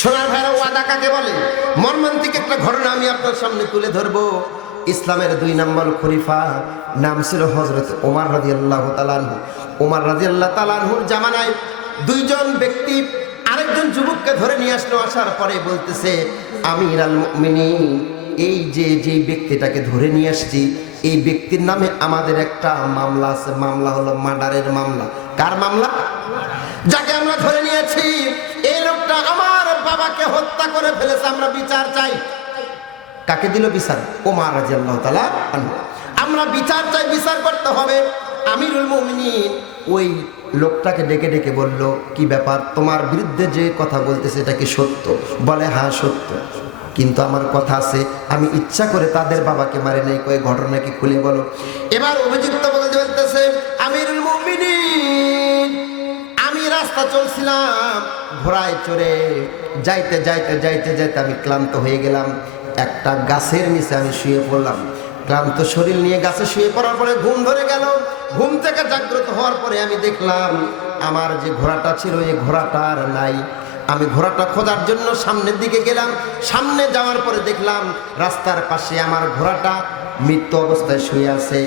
সোনার ভাইরা ওয়াদা কাকে বলে? মর্মান্তিক একটা ঘটনা আমি আপনার সামনে তুলে ধরবো। ইসলামের দুই নম্বর খলিফা নাম ছিল হজরত ওমার রাজি আল্লাহ তালানহু ওমার রাজি আল্লাহ তালানহুর জামানায় দুইজন ব্যক্তি আরেকজন যুবককে ধরে নিয়ে আসলো, আসার পরে বলতেছে আমির আল মুমিনিন, এই যে যে ব্যক্তিটাকে ধরে নিয়ে আসছি, এই ব্যক্তির নামে আমাদের একটা মামলা আছে, মামলা হলো মার্ডারের মামলা। কার মামলা? যাকে আমরা ধরে বাবাকে হত্যা করে ফেলেছে, আমরা বিচার চাই। কাকে দিল বিচার? ওমার রাজি আল্লাহ তালা আমরা বিচার চাই, বিচার করতে হবে। আমিরুল মুমিনিন ওই লোকটাকে ডেকে ডেকে বলল, কি ব্যাপার? তোমার বিরুদ্ধে যে কথা বলতেছে, এটা কি সত্য? বলে হ্যাঁ সত্য। কিন্তু আমার কথা আছে, আমি ইচ্ছা করে তাদের বাবাকে মারে নেই, কয়ে ঘটনা কি খুলে বলো? এবার অভিযুক্ত রাস্তা চলছিলাম। ঘোড়ায় চড়ে যাইতে যাইতে যাইতে যাইতে আমি ক্লান্ত হয়ে গেলাম। একটা গাছের নিচে আমি শুয়ে পড়লাম। ক্লান্ত শরীর নিয়ে গাছে শুয়ে পড়ার পরে ঘুম ধরে গেল। ঘুম থেকে জাগ্রত হওয়ার পরে আমি দেখলাম, আমার যে ঘোড়াটা ছিল, এই ঘোড়াটা আর নাই। আমি ঘোড়াটা খোঁজার জন্য সামনের দিকে গেলাম। সামনে যাওয়ার পরে দেখলাম, রাস্তার পাশে আমার ঘোড়াটা মৃত্যু অবস্থায় শুয়ে আছে।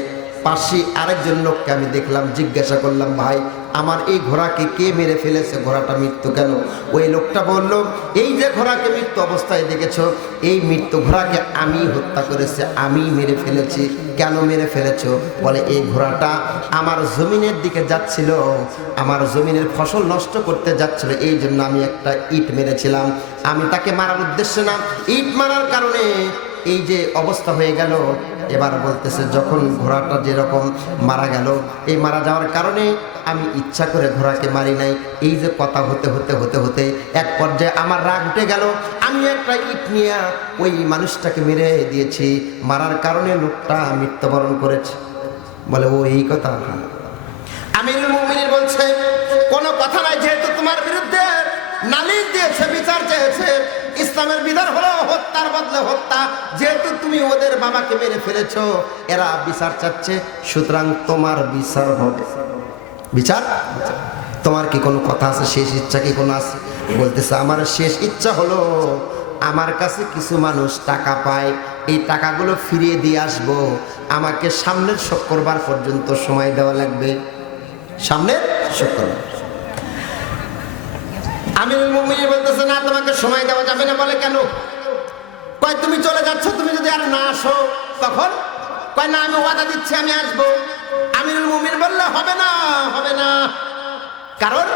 পাশে আরেকজন লোককে আমি দেখলাম, জিজ্ঞাসা করলাম, ভাই, আমার এই ঘোড়াকে কে মেরে ফেলেছে? ঘোড়াটা মৃত্যু কেন? ওই লোকটা বলল, এই যে ঘোড়াকে মৃত্যু অবস্থায় দেখেছ, এই মৃত্যু ঘোড়াকে আমি হত্যা করেছে আমি মেরে ফেলেছি। কেন মেরে ফেলেছো? বলে, এই ঘোড়াটা আমার জমিনের দিকে যাচ্ছিল, আমার জমিনের ফসল নষ্ট করতে যাচ্ছিল, এই জন্য আমি একটা ইট মেরেছিলাম। আমি তাকে মারার উদ্দেশ্যে না, ইট মারার কারণে এই যে অবস্থা হয়ে গেল এবার বলতেছে, যখন ঘোড়াটা যেরকম মারা গেল, এই মারা যাওয়ার কারণে আমি ইচ্ছা করে ঘোড়াকে মারি নাই। এই যে কথা হতে হতে হতে হতে এক পর্যায়ে আমার রাগ উঠে গেল। আমি একটা ইট নিয়ে ওই মানুষটাকে মেরে দিয়েছি। মারার কারণে লোকটা মৃত্যুবরণ করেছে। বলে, ও, এই কথা আমিরুল মুমিনিন বলছে, কোনো কথা নাই, যেহেতু তোমার বিরুদ্ধে নালিশ দিয়েছে, বিচার চেয়েছে ইসলামের বিধান হলো হত্যার বদলে হত্যা। যেহেতু তুমি ওদের বাবাকে মেরে ফেলেছ, এরা বিচার চাচ্ছে, সুতরাং তোমার বিচার হবে। বিচার? তোমার কি কোনো কথা আছে, শেষ ইচ্ছা কি কোনো আছে? বলতেছে, আমার শেষ ইচ্ছা হলো আমার কাছে কিছু মানুষ টাকা পায়, এই টাকাগুলো ফিরিয়ে দিয়ে আসব। আমাকে সামনের শুক্রবার পর্যন্ত সময় দেওয়া লাগবে। সামনের শুক্রবার। আমিরুল মুমিনিন বলতেছে, না, তোমাকে সময় দেওয়া যাবে না। বলে, কেন? কয়, তুমি চলে যাচ্ছ, তুমি যদি আর না আসো তখন? কয়, না, আমি ওয়াদা দিচ্ছি, আমি আসব। আমিরুল মুমিন বললে, হবে না হবে না। কারণ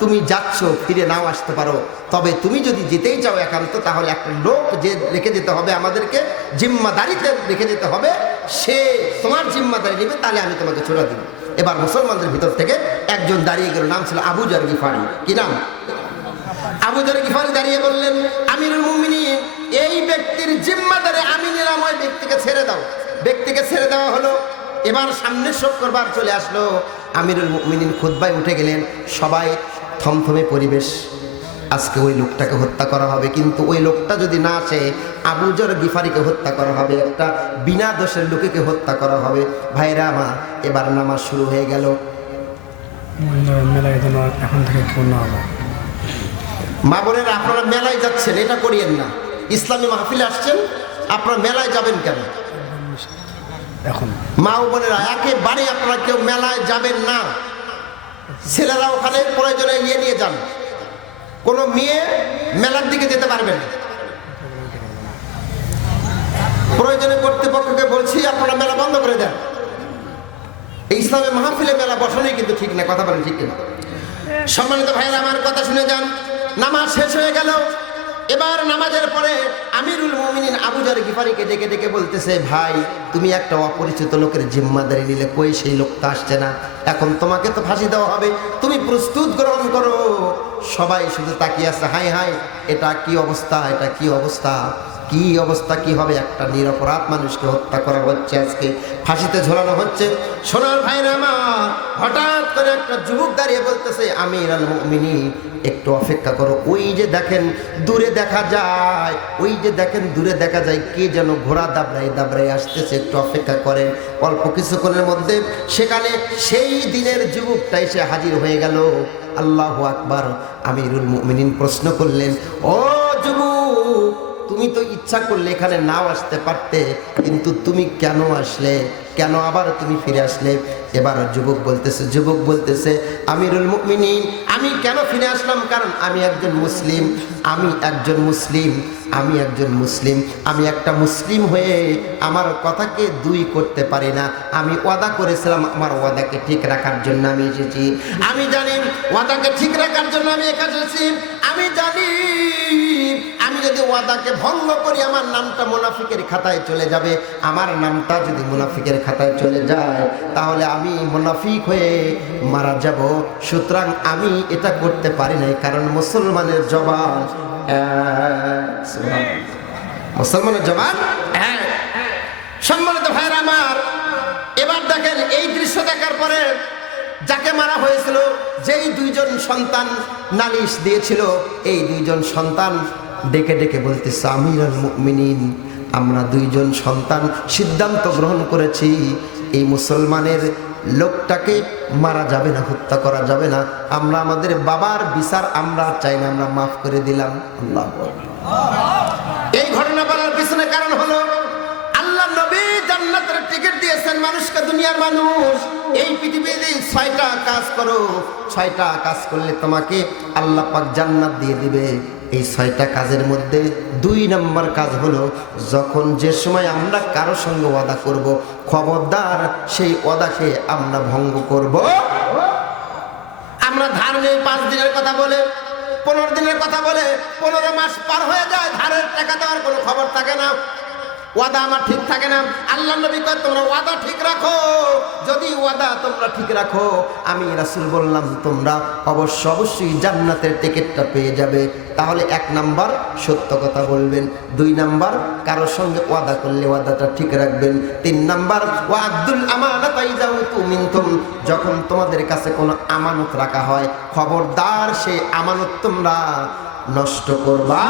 তুমি যাচ্ছ, ফিরে নাও আসতে পারো। তবে তুমি যদি যেতেই চাও একান্ত, তাহলে একটা লোক যে রেখে যেতে হবে আমাদেরকে, জিম্মাদারিতে রেখে যেতে হবে, সে তোমার জিম্মাদারি নেবে, তাহলে আমি তোমাকে ছোড়া দিব। এবার মুসলমানদের ভিতর থেকে একজন দাঁড়িয়ে গেল, নাম ছিল আবু জার গিফারি। কি নাম? আবু জার গিফারি দাঁড়িয়ে বললেন, আমিরুল মুমিনিন, এই ব্যক্তির জিম্মাদারে আমি নিলাম, ওই ব্যক্তিকে ছেড়ে দাও। ব্যক্তিকে ছেড়ে দেওয়া হলো। এবার সামনের শুক্রবার চলে আসলো। আমিরুল মুমিনিন খুদ্বায় উঠে গেলেন। সবাই থমথমে পরিবেশ। আজকে ওই লোকটাকে হত্যা করা হবে। কিন্তু ওই লোকটা যদি না আসে আবুজর গিফারিকে হত্যা করা হবে। একটা বিনা দোষের লোকেকে হত্যা করা হবে। ভাইরা আমার, এবার নামাজ শুরু হয়ে গেল। মেলায় যেন এখন থেকে কেউ না হবে মা বোনেরা আপনারা মেলায় যাচ্ছেন এটা করিয়েন না। ইসলামী মাহফিলে আসছেন আপনারা মেলায় যাবেন কেন? এখন। মা বোনেরা একেবারে আপনারা কেউ মেলায় যাবেন না। ছেলেরা ওখানে প্রয়োজনে ইয়ে নিয়ে যান। কোনো মেয়ে মেলার দিকে যেতে পারবে না। প্রয়োজনে কর্তৃপক্ষকে বলছি আপনারা মেলা বন্ধ করে দেন। এই ইসলামে মাহফিলে মেলা বসানোই কিন্তু ঠিক না, কথা বলেন ঠিক কিনা? সম্মানিত ভাইরা আমার কথা শুনে যান। নামাজ শেষ হয়ে গেল। এবার নামাজের পরে আমিরুল মুমিনিন আবুজার গিফারিকে ডেকে ডেকে বলতেছে, ভাই, তুমি একটা অপরিচিত লোকের জিম্মাদারি নিলে কই সেই লোকটা আসছে না? এখন তোমাকে তো ফাঁসি দেওয়া হবে। তুমি প্রস্তুত গ্রহণ করো। সবাই শুধু তাকিয়ে আছে, হাই হাই, এটা কি অবস্থা? এটা কি অবস্থা? কি অবস্থা, কি হবে? একটা নিরপরাধ মানুষকে হত্যা করা হচ্ছে আজকে। ফাঁসিতে ঝোলানো হচ্ছে। সোনার ভাইরা আমার, হঠাৎ করে একটা যুবক দাঁড়িয়ে বলতেছে আমির আল মুমিনী, একটু অপেক্ষা করো। ওই যে দেখেন, দূরে দেখা যায়, ওই যে দেখেন, দূরে দেখা যায়, কে যেন ঘোড়া দাবড়াই দাবড়াই আসতেছে, একটু অপেক্ষা করেন। অল্প কিছুক্ষণের মধ্যে সেখানে সেই দিনের যুবকটা এসে হাজির হয়ে গেল। আল্লাহ আকবার, আমিরুল মুমিনিন প্রশ্ন করলেন, ও তুমি তো ইচ্ছা করলে এখানে নাও আসতে পারতে, কিন্তু তুমি কেন আসলে? কেন আবার তুমি ফিরে আসলে? এবার যুবক বলতেছে যুবক বলতেছে, আমিরুল মুমিনিন, আমি কেন ফিরে আসলাম? কারণ আমি একজন মুসলিম, আমি একজন মুসলিম, আমি একজন মুসলিম, আমি একটা মুসলিম হয়ে আমার কথাকে দুই করতে পারি না। আমি ওয়াদা করেছিলাম, আমার ওয়াদাকে ঠিক রাখার জন্য আমি এসেছি। আমি জানি ওয়াদাকে ঠিক রাখার জন্য আমি এখানে এসেছি। আমি জানি আমি যদি ওয়াদাকে ভঙ্গ করি, আমার নামটা মুনাফিকের খাতায় চলে যাবে। আমার নামটা যদি মুনাফিকের খাতায় চলে যায়, তাহলে আমি মুনাফিক হয়ে মারা যাব। সুতরাং আমি এটা করতে পারি নাই, কারণ মুসলমানের জবান মুসলমানের জবান এক। সম্মানিত ভাইয়ের আমার, এবার দেখেন, এই দৃশ্য দেখার পরে যাকে মারা হয়েছিল, যেই দুইজন সন্তান নালিশ দিয়েছিল, এই দুইজন সন্তান ডেকে ডেকে বলতেছে, আমির আল মুমিনিন, আমরা দুইজন সন্তান সিদ্ধান্ত গ্রহণ করেছি। এই মুসলমানের লোকটাকে মারা যাবে না, হত্যা করা যাবে না। আমরা আমাদের বাবার বিচার আমরা চাই না, আমরা মাফ করে দিলাম। আল্লাহ এই ঘটনা বলার পিছনে কারণ হলো, আল্লাহ নবী জান্নাতের টিকিট দিয়েছেন মানুষকে, দুনিয়ার মানুষ। এই পৃথিবীতে ছয়টা কাজ করো, ছয়টা কাজ করলে তোমাকে আল্লাহ পাক জান্নাত দিয়ে দিবে। এই ছয়টা কাজের মধ্যে দুই নম্বর কাজ হলো, যখন যে সময় আমরা কারও সঙ্গে ওয়াদা করব, খবরদার সেই ওয়াদাকে আমরা ভঙ্গ করব। আমরা ধার নেই পাঁচ দিনের কথা বলে, পনেরো দিনের কথা বলে, পনেরো মাস পার হয়ে যায়, ধারের টাকা দেওয়ার কোনো খবর থাকে না। ওয়াদা আমার ঠিক থাকে না। আল্লাহ নবী কয়, তোমরা ওয়াদা ঠিক রাখো। যদি ওয়াদা তোমরা ঠিক রাখো, আমি রাসূল বললাম, তোমরা অবশ্য অবশ্যই জান্নাতের টিকিটটা পেয়ে যাবে। তাহলে এক নাম্বার সত্য কথা বলবেন, দুই নাম্বার কারোর সঙ্গে ওয়াদা করলে ওয়াদাটা ঠিক রাখবেন, তিন নাম্বার ওয়াদুল আমানাতাই যাও তুমিনতুম যখন তোমাদের কাছে কোনো আমানত রাখা হয়, খবরদার সেই আমানত তোমরা নষ্ট করবা